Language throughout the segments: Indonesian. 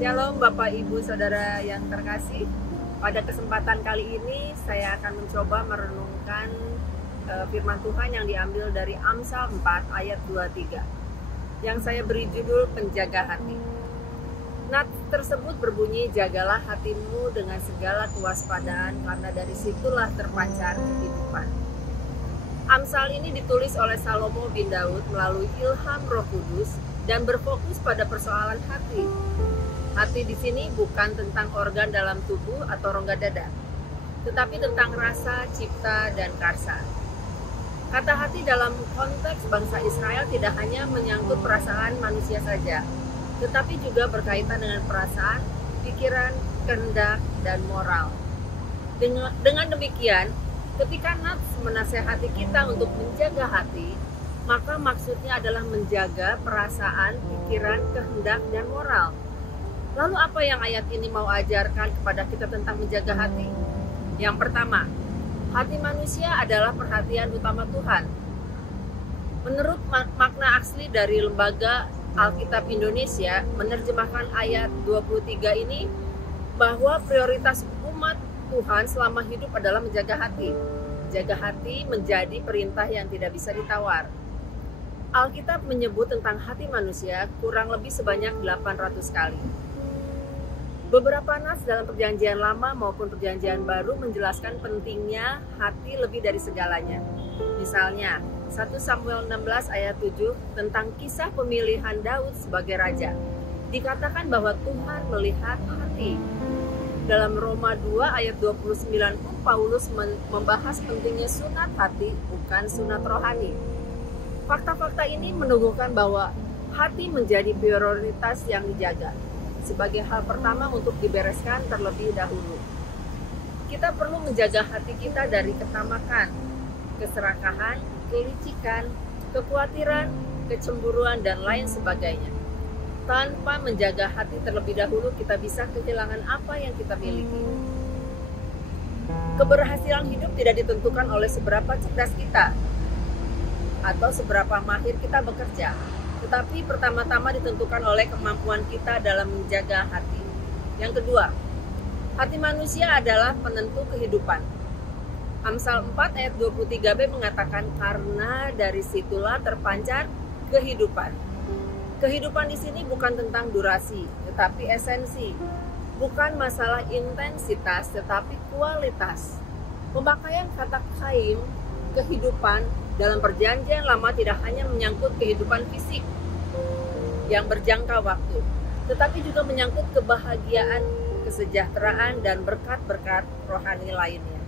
Shalom Bapak Ibu Saudara yang terkasih. Pada kesempatan kali ini saya akan mencoba merenungkan firman Tuhan yang diambil dari Amsal 4 ayat 23 yang saya beri judul Penjaga Hati. Nats tersebut berbunyi, jagalah hatimu dengan segala kewaspadaan karena dari situlah terpancar kehidupan. Amsal ini ditulis oleh Salomo bin Daud melalui ilham Roh Kudus dan berfokus pada persoalan hati. Hati di sini bukan tentang organ dalam tubuh atau rongga dada, tetapi tentang rasa, cipta, dan karsa. Kata hati dalam konteks bangsa Israel tidak hanya menyangkut perasaan manusia saja, tetapi juga berkaitan dengan perasaan, pikiran, kehendak, dan moral. Dengan demikian, ketika Nats menasehati kita untuk menjaga hati, maka maksudnya adalah menjaga perasaan, pikiran, kehendak, dan moral. Lalu apa yang ayat ini mau ajarkan kepada kita tentang menjaga hati? Yang pertama, hati manusia adalah perhatian utama Tuhan. Menurut makna asli dari Lembaga Alkitab Indonesia menerjemahkan ayat 23 ini bahwa prioritas umat Tuhan selama hidup adalah menjaga hati. Jaga hati menjadi perintah yang tidak bisa ditawar. Alkitab menyebut tentang hati manusia kurang lebih sebanyak 800 kali. Beberapa nas dalam perjanjian lama maupun perjanjian baru menjelaskan pentingnya hati lebih dari segalanya. Misalnya, 1 Samuel 16 ayat 7 tentang kisah pemilihan Daud sebagai raja. Dikatakan bahwa Tuhan melihat hati. Dalam Roma 2 ayat 29 pun Paulus membahas pentingnya sunat hati, bukan sunat rohani. Fakta-fakta ini meneguhkan bahwa hati menjadi prioritas yang dijaga sebagai hal pertama untuk dibereskan terlebih dahulu. Kita perlu menjaga hati kita dari ketamakan, keserakahan, kelicikan, kekhawatiran, kecemburuan, dan lain sebagainya. Tanpa menjaga hati terlebih dahulu, kita bisa kehilangan apa yang kita miliki. Keberhasilan hidup tidak ditentukan oleh seberapa cerdas kita atau seberapa mahir kita bekerja, tetapi pertama-tama ditentukan oleh kemampuan kita dalam menjaga hati. Yang kedua, hati manusia adalah penentu kehidupan. Amsal 4 ayat 23b mengatakan, karena dari situlah terpancar kehidupan. Kehidupan di sini bukan tentang durasi, tetapi esensi. Bukan masalah intensitas, tetapi kualitas. Pemakaian kata kaim, kehidupan, dalam perjanjian lama tidak hanya menyangkut kehidupan fisik yang berjangka waktu, tetapi juga menyangkut kebahagiaan, kesejahteraan, dan berkat-berkat rohani lainnya.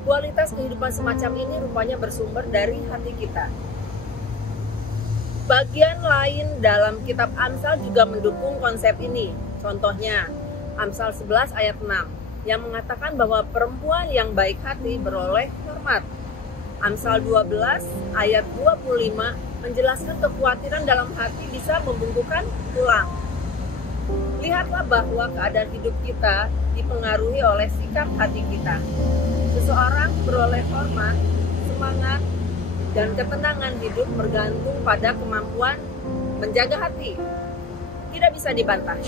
Kualitas kehidupan semacam ini rupanya bersumber dari hati kita. Bagian lain dalam kitab Amsal juga mendukung konsep ini. Contohnya, Amsal 11 ayat 6 yang mengatakan bahwa perempuan yang baik hati beroleh hormat. Amsal 12 ayat 25 menjelaskan kekhawatiran dalam hati bisa membungkukkan tulang. Lihatlah bahwa keadaan hidup kita dipengaruhi oleh sikap hati kita. Seseorang beroleh hormat, semangat, dan ketenangan hidup bergantung pada kemampuan menjaga hati. Tidak bisa dibantah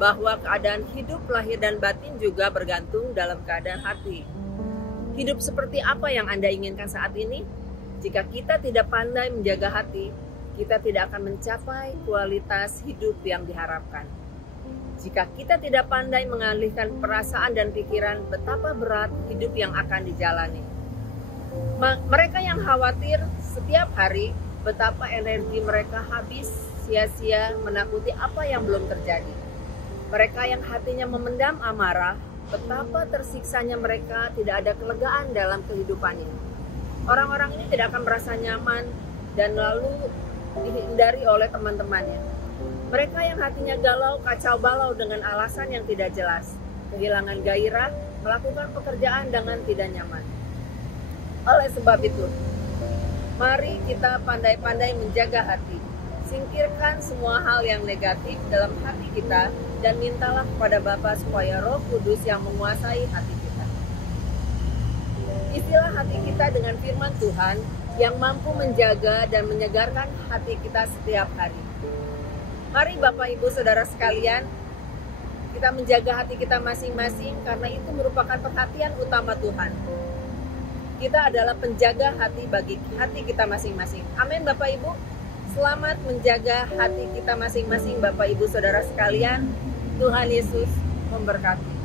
bahwa keadaan hidup lahir dan batin juga bergantung dalam keadaan hati. Hidup seperti apa yang Anda inginkan saat ini? Jika kita tidak pandai menjaga hati, kita tidak akan mencapai kualitas hidup yang diharapkan. Jika kita tidak pandai mengalihkan perasaan dan pikiran, betapa berat hidup yang akan dijalani. Mereka yang khawatir setiap hari, betapa energi mereka habis sia-sia menakuti apa yang belum terjadi. Mereka yang hatinya memendam amarah, betapa tersiksanya mereka, tidak ada kelegaan dalam kehidupannya. Orang-orang ini tidak akan merasa nyaman dan lalu dihindari oleh teman-temannya. Mereka yang hatinya galau, kacau balau dengan alasan yang tidak jelas, kehilangan gairah, melakukan pekerjaan dengan tidak nyaman. Oleh sebab itu, mari kita pandai-pandai menjaga hati. Singkirkan semua hal yang negatif dalam hati kita dan mintalah kepada Bapa supaya Roh Kudus yang menguasai hati kita. Isilah hati kita dengan firman Tuhan yang mampu menjaga dan menyegarkan hati kita setiap hari. Mari Bapak Ibu Saudara sekalian, Kita menjaga hati kita masing-masing karena itu merupakan perhatian utama Tuhan. Kita adalah penjaga hati bagi hati kita masing-masing. Amin Bapak Ibu. Selamat menjaga hati kita masing-masing Bapak Ibu Saudara sekalian. Tuhan Yesus memberkati.